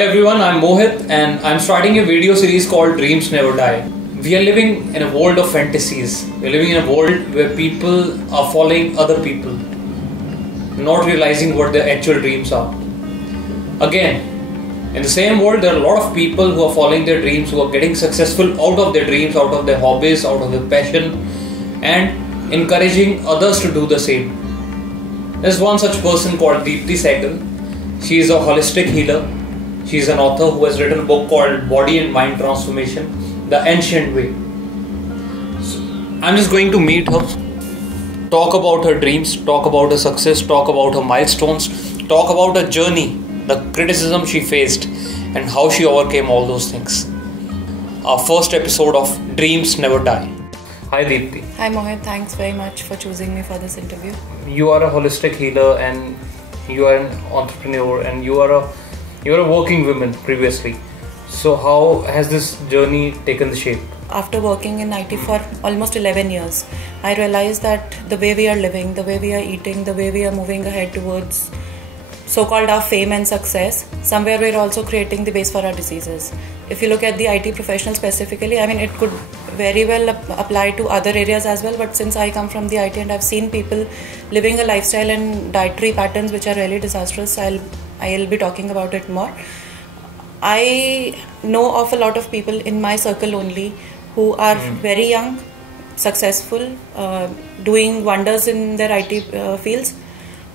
Hi everyone, I'm Mohit and I'm starting a video series called Dreams Never Die. We are living in a world of fantasies. We're living in a world where people are following other people, not realizing what their actual dreams are. Again, in the same world, there are a lot of people who are following their dreams, who are getting successful out of their dreams, out of their hobbies, out of their passion, and encouraging others to do the same. There's one such person called Deepti Sehgal. She is a holistic healer. She is an author who has written a book called Body and Mind Transformation, The Ancient Way. So, I'm just going to meet her, talk about her dreams, talk about her success, talk about her milestones, talk about her journey, the criticism she faced, and how she overcame all those things. Our first episode of Dreams Never Die. Hi Deepti. Hi Mohit, thanks very much for choosing me for this interview. You are a holistic healer and you are an entrepreneur and you are a working woman previously. So how has this journey taken the shape? After working in IT for almost 11 years, I realized that the way we are living, the way we are eating, the way we are moving ahead towards so-called our fame and success, somewhere we're also creating the base for our diseases. If you look at the IT professional specifically, it could very well apply to other areas as well, but since I come from the IT and I've seen people living a lifestyle and dietary patterns which are really disastrous, I'll be talking about it more. I know of a lot of people in my circle only who are very young, successful, doing wonders in their IT fields,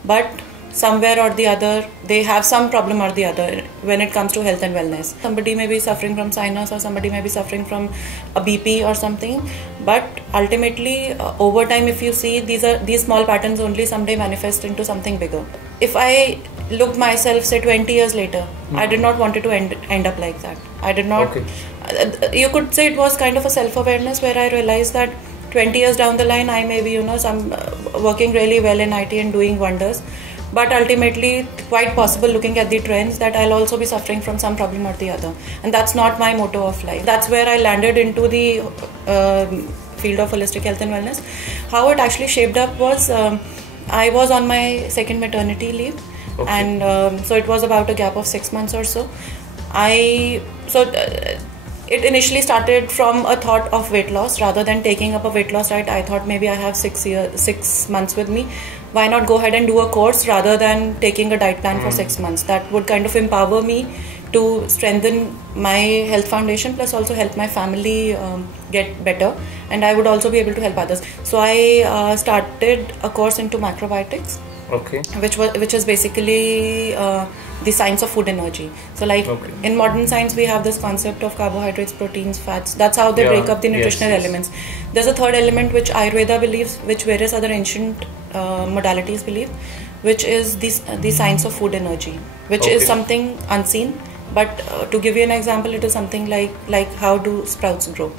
but somewhere or the other they have some problem or the other when it comes to health and wellness. Somebody may be suffering from sinus or somebody may be suffering from a BP or something, but ultimately over time, if you see, these small patterns only someday manifest into something bigger. If I look myself say 20 years later, I did not want it to end up like that. I did not. You could say it was kind of a self-awareness where I realized that 20 years down the line I may be working really well in IT and doing wonders, but ultimately quite possible, looking at the trends, that I'll also be suffering from some problem or the other, and that's not my motto of life. That's where I landed into the field of holistic health and wellness. How it actually shaped up was I was on my second maternity leave. And so it was about a gap of 6 months or so. It initially started from a thought of weight loss. Rather than taking up a weight loss diet, I thought maybe I have 6 months with me. Why not go ahead and do a course rather than taking a diet plan for 6 months? That would kind of empower me to strengthen my health foundation, plus also help my family get better, and I would also be able to help others. So I started a course into macrobiotics. Which is basically the science of food energy. So in modern science we have this concept of carbohydrates, proteins, fats. That's how they break up the nutritional elements. There's a third element which Ayurveda believes, which various other ancient modalities believe, which is the science of food energy, which is something unseen. But to give you an example, it is something like how do sprouts grow?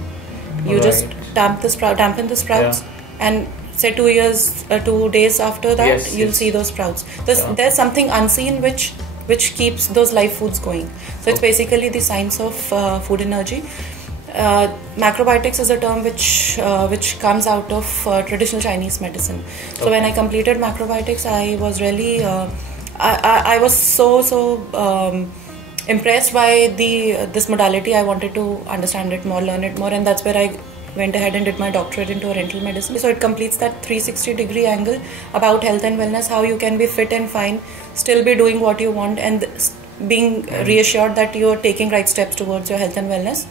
You just dampen the sprouts and say 2 days after that, you'll see those sprouts. There's something unseen which keeps those live foods going. So it's basically the science of food energy. Macrobiotics is a term which comes out of traditional Chinese medicine. So when I completed macrobiotics, I was really I was so impressed by this modality. I wanted to understand it more, learn it more, and that's where I went ahead and did my doctorate into oriental medicine. So it completes that 360-degree angle about health and wellness, how you can be fit and fine, still be doing what you want, and being reassured that you are taking right steps towards your health and wellness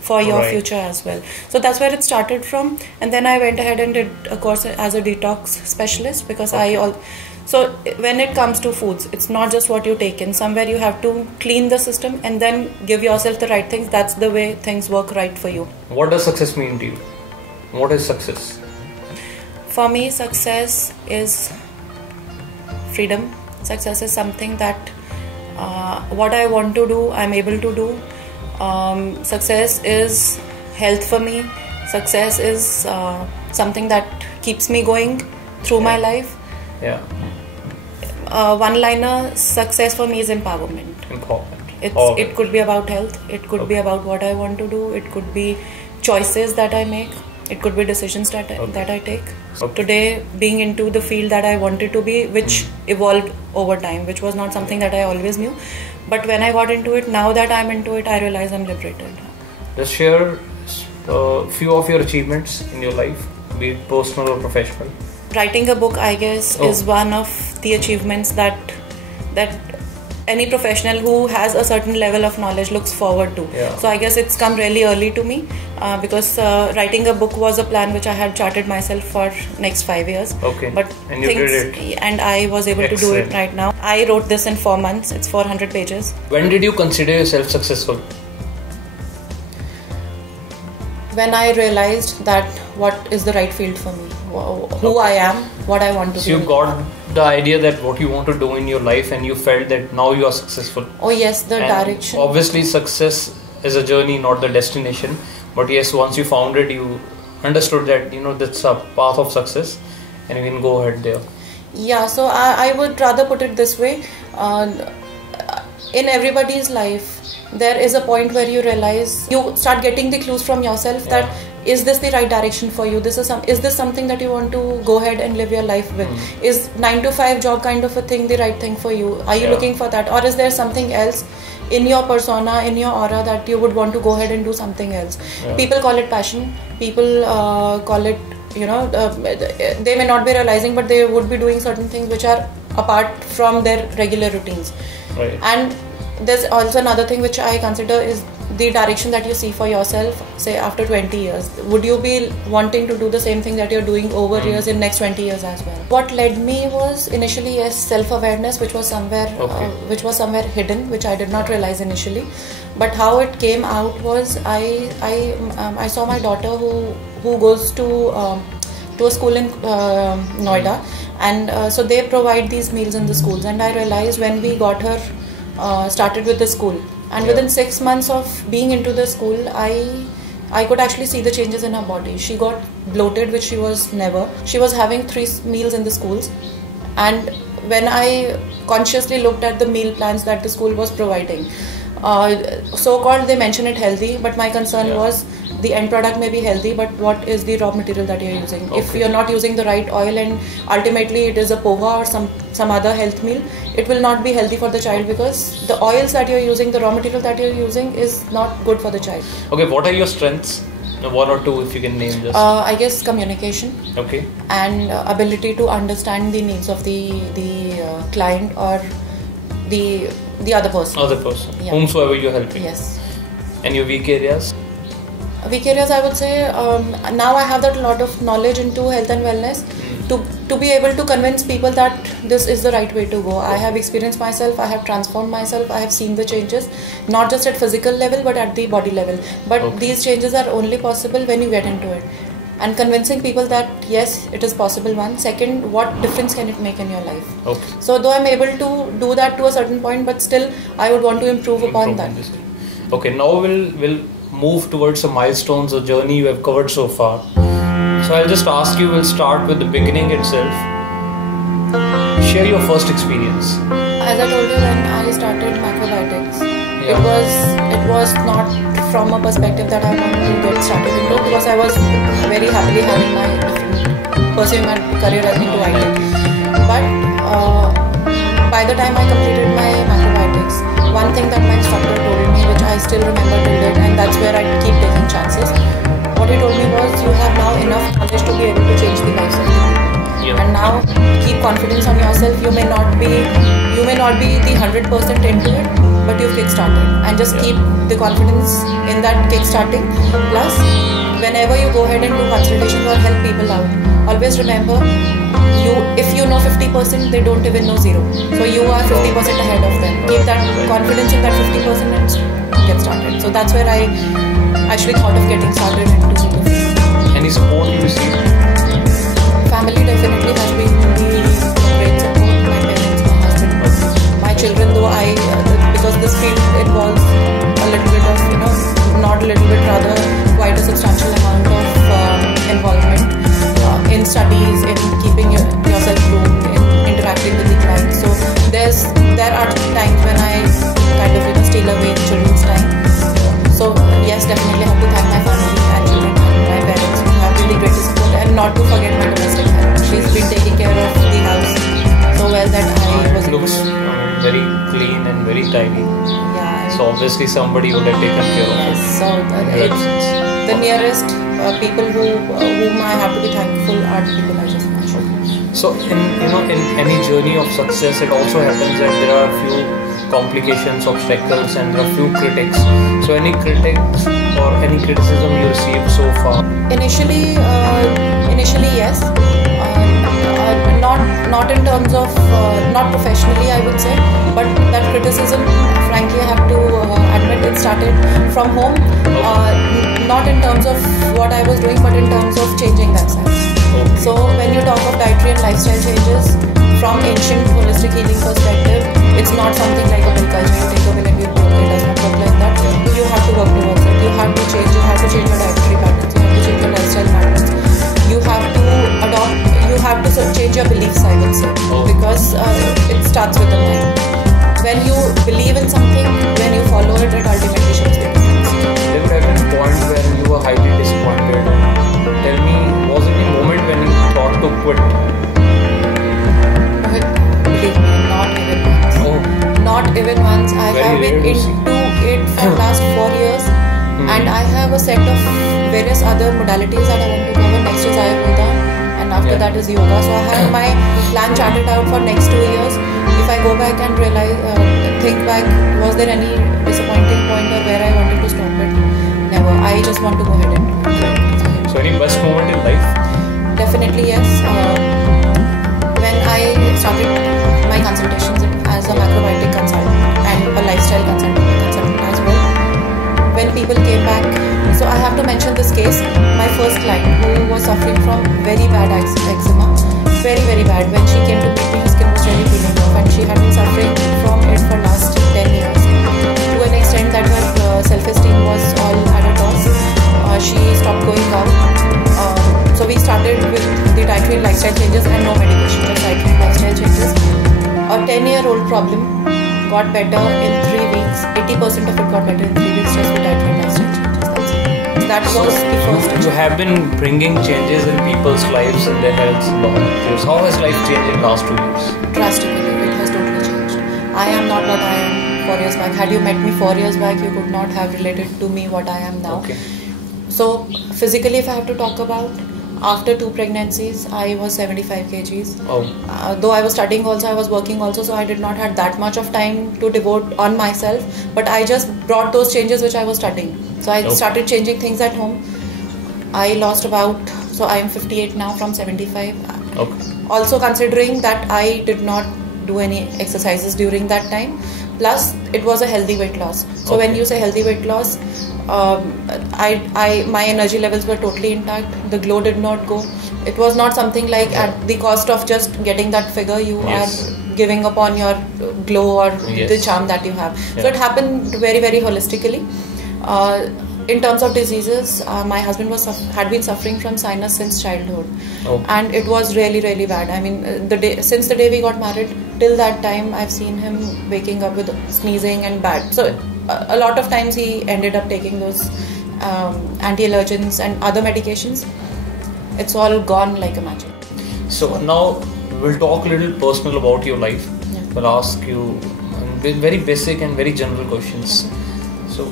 for your future as well. So that's where it started from. And then I went ahead and did a course as a detox specialist, because so when it comes to foods, it's not just what you take in. Somewhere you have to clean the system and then give yourself the right things. That's the way things work right for you. What does success mean to you? What is success? For me, success is freedom. Success is something that what I want to do, I'm able to do. Success is health for me. Success is something that keeps me going through my life. One-liner, success for me is empowerment. It could be about health. It could be about what I want to do. It could be choices that I make. It could be decisions that I take. Today, being into the field that I wanted to be, which evolved over time, which was not something that I always knew. But when I got into it, now that I'm into it, I realize I'm liberated. Just share a few of your achievements in your life, be it personal or professional. Writing a book, I guess, is one of the achievements that any professional who has a certain level of knowledge looks forward to. Yeah. So I guess it's come really early to me because writing a book was a plan which I had charted myself for next 5 years. Okay. But and you did it. And I was able to do it right now. I wrote this in 4 months. It's 400 pages. When did you consider yourself successful? When I realized that what is the right field for me, who I am, what I want to do. So you got the idea that what you want to do in your life, and you felt that now you are successful. Oh yes, the direction. Obviously, success is a journey, not the destination. But yes, once you found it, you understood that that's a path of success, and you can go ahead there. Yeah, so I would rather put it this way. In everybody's life, there is a point where you realize, you start getting the clues from yourself that is this the right direction for you? Is this something that you want to go ahead and live your life with? Is 9 to 5 job kind of a thing the right thing for you? Are you looking for that, or is there something else in your persona, in your aura, that you would want to go ahead and do something else? People call it passion. People call it, they may not be realizing, but they would be doing certain things which are apart from their regular routines. Right. And there's also another thing which I consider is the direction that you see for yourself, say after 20 years. Would you be wanting to do the same thing that you're doing over years in next 20 years as well? What led me was initially self-awareness, which was somewhere hidden, which I did not realize initially. But how it came out was I saw my daughter who goes to a school in Noida, and so they provide these meals in the schools, and I realized when we got her started with the school, and within 6 months of being into the school, I could actually see the changes in her body. She got bloated, which she was never. She was having 3 meals in the schools, and when I consciously looked at the meal plans that the school was providing, so-called they mention it healthy, but my concern was the end product may be healthy, but what is the raw material that you're using? If you're not using the right oil, and ultimately it is a poha or some other health meal, it will not be healthy for the child, because the oils that you're using, the raw material that you're using is not good for the child. Okay, what are your strengths? 1 or 2 if you can name just. I guess communication. Okay. And ability to understand the needs of the client or the other person. Whomsoever you're helping. Yes. And your weak areas? Weak areas, I would say, now I have that lot of knowledge into health and wellness to be able to convince people that this is the right way to go. I have experienced myself, I have transformed myself, I have seen the changes, not just at physical level but at the body level. But these changes are only possible when you get into it. And convincing people that yes, it is possible. One. Second, what difference can it make in your life? Okay. So though I'm able to do that to a certain point, but still I would want to improve upon that. Okay, now we'll move towards the milestones or journey you have covered so far. So I'll just ask you, we'll start with the beginning itself. Share your first experience. As I told you, when I started Macrobiotics, it was not from a perspective that I wanted to get started into, because I was very happily having pursuing my career into IT. But by the time I completed my Macrobiotics, one thing that my instructor told me, which I still remember till date, and that's where I keep taking chances. What he told me was, you have now enough knowledge to be able to change the lives of the people. And now keep confidence on yourself. You may not be the 100% into it, but you've kickstarted, and just keep the confidence in that kickstarting. Plus, whenever you go ahead and do consultations or help people out, always remember, if you know 50%, they don't even know 0. So you are 50% ahead of them. Keep that confidence in that 50% and get started. So that's where I actually thought of getting started into the field. Any support you received? Family definitely has been the great support. My parents, my husband, my children, though because this field involves a little bit of, not a little bit, rather quite a substantial amount of involvement in studies, in keeping yourself groomed, in interacting with the clients. So there are times when I kind of steal away children's time. So yes, definitely have to thank my family and children and my parents who have really great support, and not to forget my domestic help. She's been taking care of the house so well that I was. It looks very clean and very tidy. Yeah. So obviously somebody would have taken care of Yes. it. So the nearest people whom I have to be thankful are the people I just mentioned. So in any journey of success, it also happens that there are a few complications, obstacles, and there are few critics. So any critics or any criticism you received so far? Initially, yes. Not in terms of not professionally, I would say, but that criticism, frankly, I have to admit, it started from home. Not in terms of what I was doing, but in terms of changing themselves. Okay. So when you talk of dietary and lifestyle changes from ancient holistic healing perspective, it's not something like a pill culture. You take a pill and you work. It does not work like that. You have to work towards it. You have to change. You have to change your dietary patterns. You have to change your lifestyle patterns. You have to adopt. You have to change your beliefs, I would say, because it starts with the mind. When you believe in something, when you follow it, it ultimately shows the difference. There would have been a point when you were highly disappointed. Tell me, was it the moment when you thought to quit? Mohit, believe me, not even once. Oh. Not even once. I Very have been rare to see. into it for the last 4 years, and I have a set of various other modalities that I want to cover. Next is Ayurveda, and after that is yoga. So I have my plan charted out for next 2 years. If I go back and think back, was there any disappointing point or where I wanted to stop it? Never. I just want to go ahead and do it. So any best moment in life? Definitely yes. When I started my consultations as a macrobiotic consultant and a lifestyle consultant as well, when people came back, so I have to mention this case. My first client who was suffering from very bad eczema, very very bad. When she came to meet me, her skin was really peeling off, and she had been suffering from it for last 10 years to an extent that her self-esteem was all at a toss. She stopped going out. So we started with the dietary and lifestyle changes and no medication, just dietary and lifestyle changes. A 10-year-old problem got better in 3 weeks. 80% of it got better in 3 weeks just with dietary and lifestyle changes. That was the first. You have been bringing changes in people's lives and their health long years. How has life changed in the last 2 years? Drastically, it has totally changed. I am not what I am 4 years back. Had you met me 4 years back, you could not have related to me what I am now. Okay. So physically, if I have to talk about, after 2 pregnancies, I was 75 kgs. Oh. Though I was studying also, I was working also, so I did not have that much of time to devote on myself. But I just brought those changes which I was studying. So I started changing things at home. I lost so I am 58 now from 75. Okay. Also considering that I did not do any exercises during that time. Plus, it was a healthy weight loss. So when you say healthy weight loss, my energy levels were totally intact. The glow did not go. It was not something like at the cost of just getting that figure, you are giving up on your glow or the charm that you have. So it happened very very holistically. In terms of diseases, my husband had been suffering from sinus since childhood, and it was really really bad. I mean, since the day we got married till that time, I've seen him waking up with sneezing and bad. So a lot of times he ended up taking those anti-allergens and other medications. It's all gone like a magic. So now we'll talk a little personal about your life. We'll ask you very basic and very general questions. So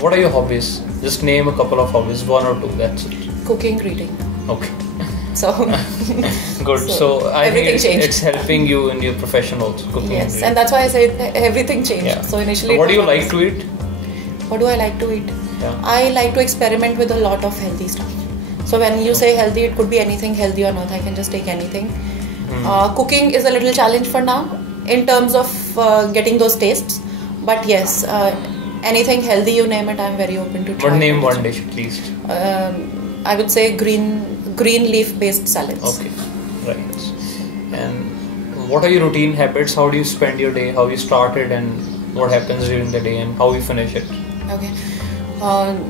what are your hobbies? Just name a couple of hobbies, 1 or 2, that's it. Cooking, reading. Okay. So good. So I think it's helping you in your profession also, cooking. Yes, and that's why I said everything changed. Yeah. So initially, what do you like to eat? What do I like to eat? Yeah. I like to experiment with a lot of healthy stuff. So when you say healthy, it could be anything healthy on earth. I can just take anything. Cooking is a little challenge for now in terms of getting those tastes. But yes, anything healthy, you name it, I'm very open to try. But name one dish at least. I would say green leaf based salads. Okay, right. And what are your routine habits? How do you spend your day? How you started and what happens during the day and how you finish it? Okay.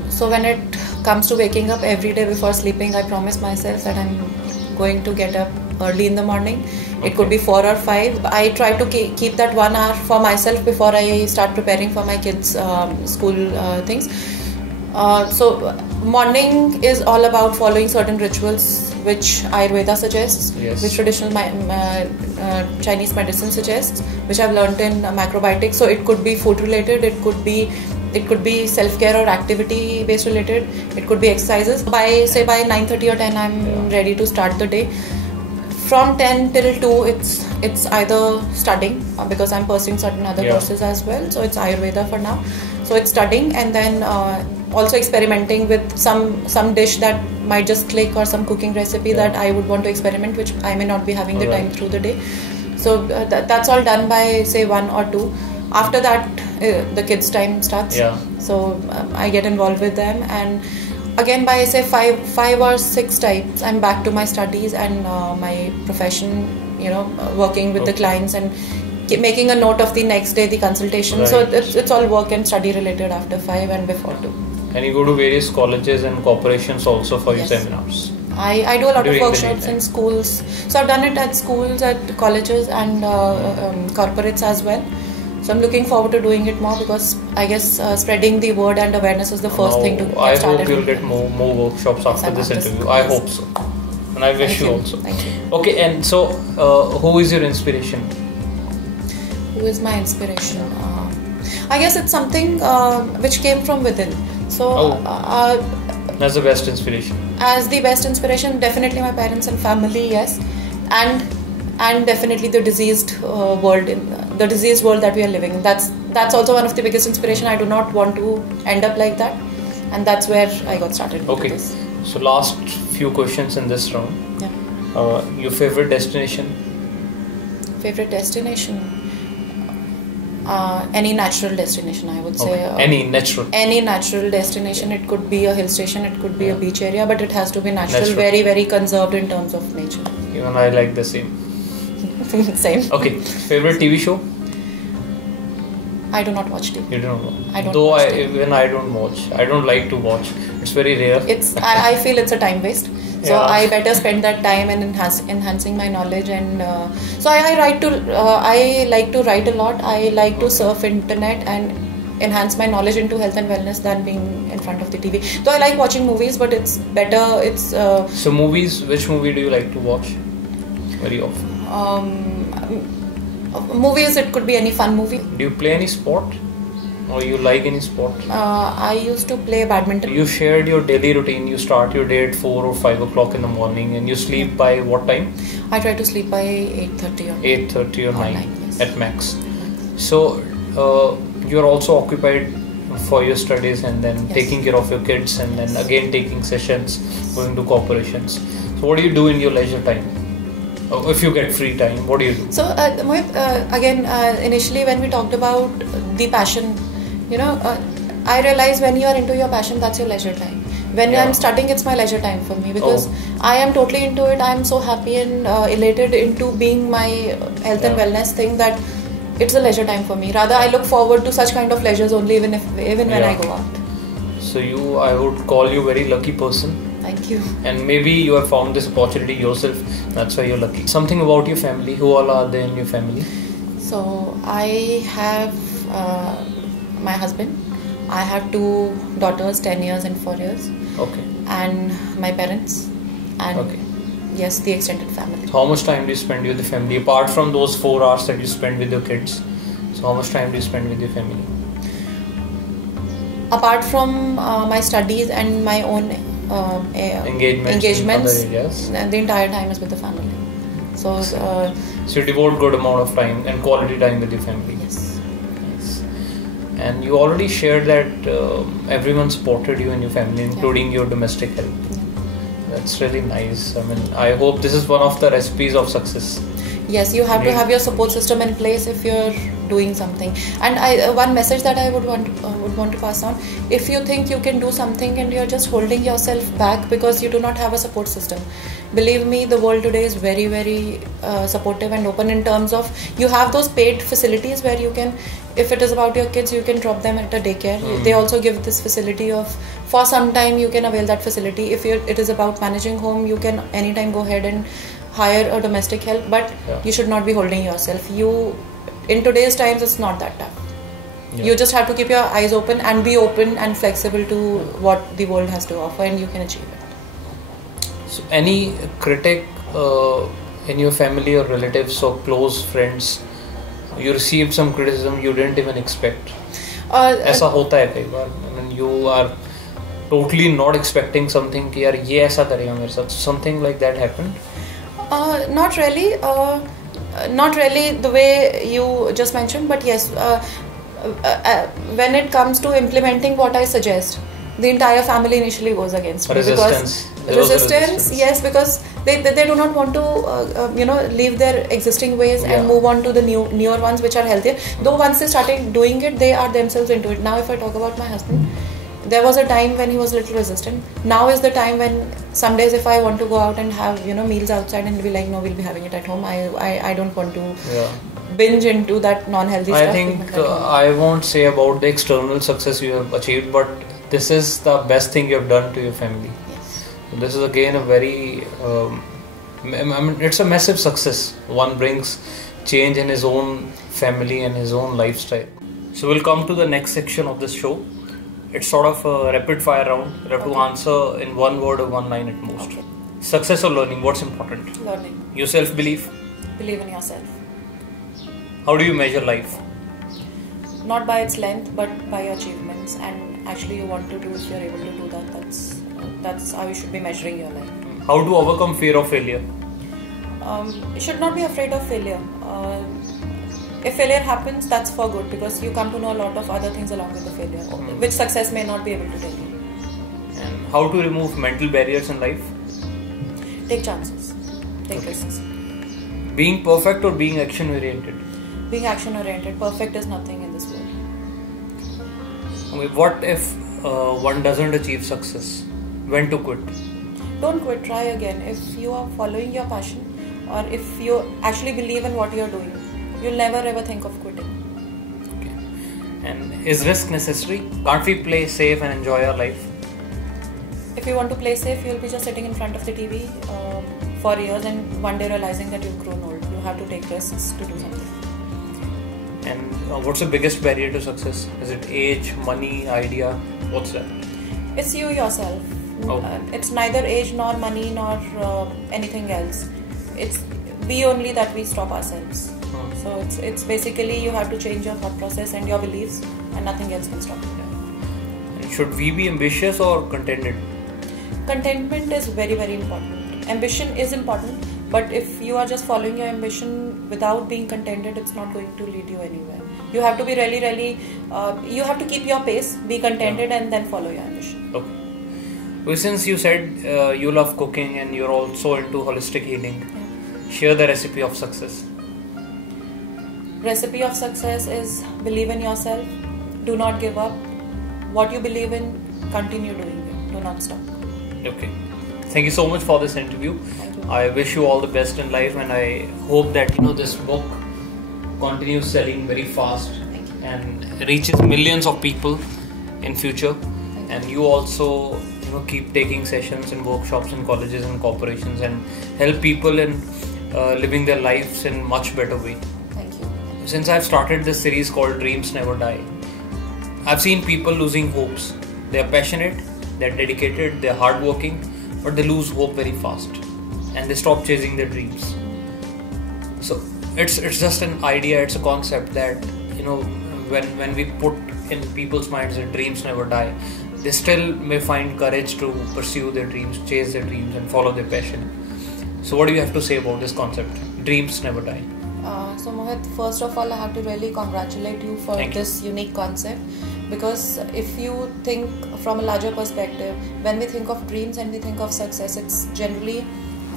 So when it comes to waking up every day before sleeping, I promise myself that I'm going to get up early in the morning. It could be 4 or 5. I try to keep that 1 hour for myself before I start preparing for my kids' school things. So morning is all about following certain rituals which Ayurveda suggests, Yes. which traditional Chinese medicine suggests, which I've learned in macrobiotics. So it could be food related, it could be self-care or activity based related, it could be exercises. By 9:30 or 10 I'm ready to start the day. From 10 till 2 it's either studying, because I'm pursuing certain other courses as well, so it's Ayurveda for now. So it's studying, and then also experimenting with some dish that might just click, or some cooking recipe that I would want to experiment, which I may not be having the time through the day. So that's all done by say 1 or 2. After that the kids' time starts. So I get involved with them, and again by say 5 or 6 times I'm back to my studies and my profession, working with the clients and making a note of the next day, the consultation. So it's all work and study related after 5 and before 2. And you go to various colleges and corporations also for your seminars. I do a lot of workshops in schools. So I've done it at schools, at colleges, and corporates as well. So I'm looking forward to doing it more, because I guess spreading the word and awareness is the first thing to get started. I hope you'll get more workshops after this interview. I hope so. And I wish you also. Thank you. Okay, and so who is your inspiration? Who is my inspiration? I guess it's something which came from within. So that's the best inspiration. As the best inspiration, definitely my parents and family, yes, and definitely the diseased world, the diseased world that we are living in. That's also one of the biggest inspiration. I do not want to end up like that, and that's where I got started. Okay, so last few questions in this round. Yeah. Your favorite destination? Favorite destination? Any natural destination, I would say. Any natural destination. It could be a hill station, it could be a beach area, but it has to be natural. Very, very conserved in terms of nature. Even I like the same. Same. Okay. Favorite TV show? I do not watch TV. You don't watch? I don't watch TV. Even I don't watch. I don't like to watch. It's very rare. I feel it's a time waste. So I better spend that time in enhancing my knowledge, and so I like to write a lot. I like to surf internet and enhance my knowledge into health and wellness than being in front of the TV. Though I like watching movies, but it's better. So movies. Which movie do you like to watch very often? Movies. It could be any fun movie. Do you play any sport? Or you like any sport? I used to play badminton. You shared your daily routine. You start your day at 4 or 5 o'clock in the morning, and you sleep by what time? I try to sleep by 8:30 or 8:30 or 9 yes. at max. So you are also occupied for your studies, and then taking care of your kids, and then again taking sessions, going to corporations. So what do you do in your leisure time? If you get free time, what do you do? So Mohit, again, initially when we talked about the passion, I realize when you are into your passion, that's your leisure time. When I'm studying, it's my leisure time for me, because I am totally into it. I am so happy and elated into being my health and wellness thing that it's a leisure time for me. Rather, I look forward to such kind of leisures only even when I go out. So I would call you a very lucky person. Thank you. And maybe you have found this opportunity yourself. That's why you're lucky. Something about your family. Who all are there in your family? So I have my husband. I have 2 daughters, 10 years and 4 years. Okay. And my parents. And yes, the extended family. So how much time do you spend with the family? Apart from those 4 hours that you spend with your kids, so how much time do you spend with your family? Apart from my studies and my own engagements, the entire time is with the family. So you devote good amount of time and quality time with your family. Yes. Nice. And you already shared that everyone supported you and your family, including your domestic help. That's really nice. I mean, I hope this is one of the recipes of success. Yes, you have to have your support system in place if you're doing something. And one message that I would want to pass on: if you think you can do something and you're just holding yourself back because you do not have a support system, believe me, the world today is very, very supportive and open in terms of you have those paid facilities where you can, if it is about your kids, you can drop them at a daycare. They also give this facility of, for some time you can avail that facility. If it is about managing home, you can anytime go ahead and hire a domestic help, but you should not be holding yourself. In today's times, it's not that tough. You just have to keep your eyes open and be open and flexible to what the world has to offer, and you can achieve it. So any critic in your family or relatives or close friends, you received some criticism you didn't even expect? ऐसा होता है कई बार. I mean, you are totally not expecting something कि यार ये ऐसा करेगा मेरे साथ. Something like that happened? Not really. Not really the way you just mentioned, but yes, when it comes to implementing what I suggest, the entire family initially goes against me. Resistance, yes, because they do not want to leave their existing ways and move on to the newer ones which are healthier. Though once they started doing it, they are themselves into it. Now if I talk about my husband, there was a time when he was a little resistant. Now is the time when some days if I want to go out and have meals outside, and he'll be like, no, we'll be having it at home. I don't want to binge into that non-healthy stuff. I think I won't say about the external success you have achieved, but this is the best thing you have done to your family. Yes. This is again a very it's a massive success. One brings change in his own family and his own lifestyle. So we'll come to the next section of this show. It's sort of a rapid fire round. You have to answer in one word or one line at most. Okay. Success or learning, what's important? Learning. Your self-belief? Believe in yourself. How do you measure life? Not by its length, but by your achievements, and actually you want to do, if you're able to do that, that's how you should be measuring your life. How to overcome fear of failure? You should not be afraid of failure. If failure happens, that's for good, because you come to know a lot of other things along with the failure, which success may not be able to tell you. And how to remove mental barriers in life? Take chances. Take risks. Being perfect or being action oriented? Being action oriented. Perfect is nothing in this world. Okay, what if one doesn't achieve success? When to quit? Don't quit. Try again. If you are following your passion, or if you actually believe in what you are doing, you'll never ever think of quitting. Okay. And is risk necessary? Can't we play safe and enjoy our life? If you want to play safe, you'll be just sitting in front of the TV for years, and one day realizing that you've grown old. You have to take risks to do something. And what's the biggest barrier to success? Is it age, money, idea? What's that? It's you yourself. It's neither age nor money nor anything else. It's we only that we stop ourselves. So it's basically you have to change your thought process and your beliefs, and nothing else can stop you. And should we be ambitious or contented? Contentment is very, very important. Ambition is important, but if you are just following your ambition without being contented, it's not going to lead you anywhere. You have to be really, you have to keep your pace, be contented, and then follow your ambition. Okay. Well, since you said you love cooking and you're also into holistic healing, share the recipe of success. Recipe of success is believe in yourself, do not give up. What you believe in, continue doing it. Do not stop. Okay. Thank you so much for this interview. Thank you. I wish you all the best in life, and I hope that this book continues selling very fast and reaches millions of people in future. And you also keep taking sessions and workshops in colleges and corporations and help people in living their lives in much better way. Thank you. Since I've started this series called Dreams Never Die, I've seen people losing hopes. They're passionate, they're dedicated, they're hardworking, but they lose hope very fast and they stop chasing their dreams. So it's just an idea, it's a concept that when we put in people's minds that dreams never die, they still may find courage to pursue their dreams, chase their dreams, and follow their passion. So what do you have to say about this concept? Dreams never die. So Mohit, first of all, I have to really congratulate you for this unique concept, because if you think from a larger perspective, when we think of dreams and we think of success, it's generally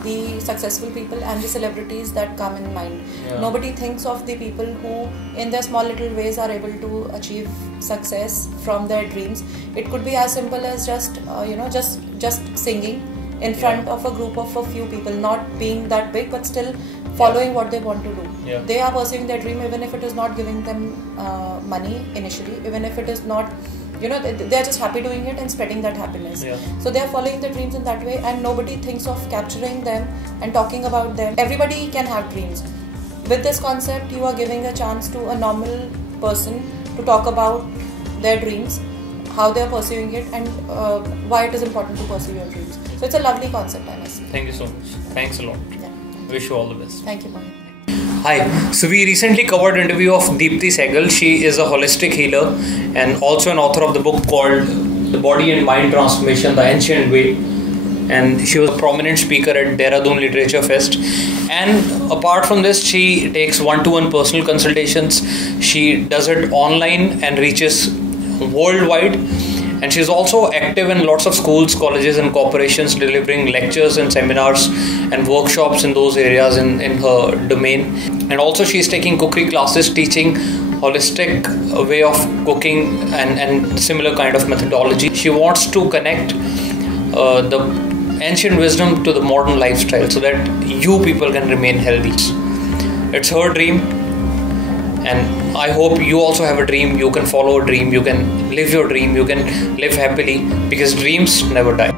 the successful people and the celebrities that come in mind. Nobody thinks of the people who in their small little ways are able to achieve success from their dreams. It could be as simple as just singing in front of a group of a few people, not being that big, but still following what they want to do. They are pursuing their dream, even if it is not giving them money initially, even if it is not, they are just happy doing it and spreading that happiness. So they are following their dreams in that way, and nobody thinks of capturing them and talking about them. Everybody can have dreams. With this concept, you are giving a chance to a normal person to talk about their dreams. how they are pursuing it, and why it is important to pursue your dreams. So it's a lovely concept, I must say. Thank you so much. Thanks a lot. Yeah. Wish you all the best. Thank you, Mohit. Hi. So we recently covered an interview of Deepti Sehgal. She is a holistic healer and also an author of the book called The Body and Mind Transformation, The Ancient Way. And she was a prominent speaker at Dehradun Literature Fest. And apart from this, she takes one-to-one personal consultations. She does it online and reaches worldwide. And she's also active in lots of schools, colleges and corporations, delivering lectures and seminars and workshops in those areas in her domain. And also she's taking cookery classes, teaching holistic way of cooking and similar kind of methodology. She wants to connect the ancient wisdom to the modern lifestyle so that you people can remain healthy. It's her dream, and I hope you also have a dream. You can follow a dream, you can live your dream, you can live happily, because dreams never die.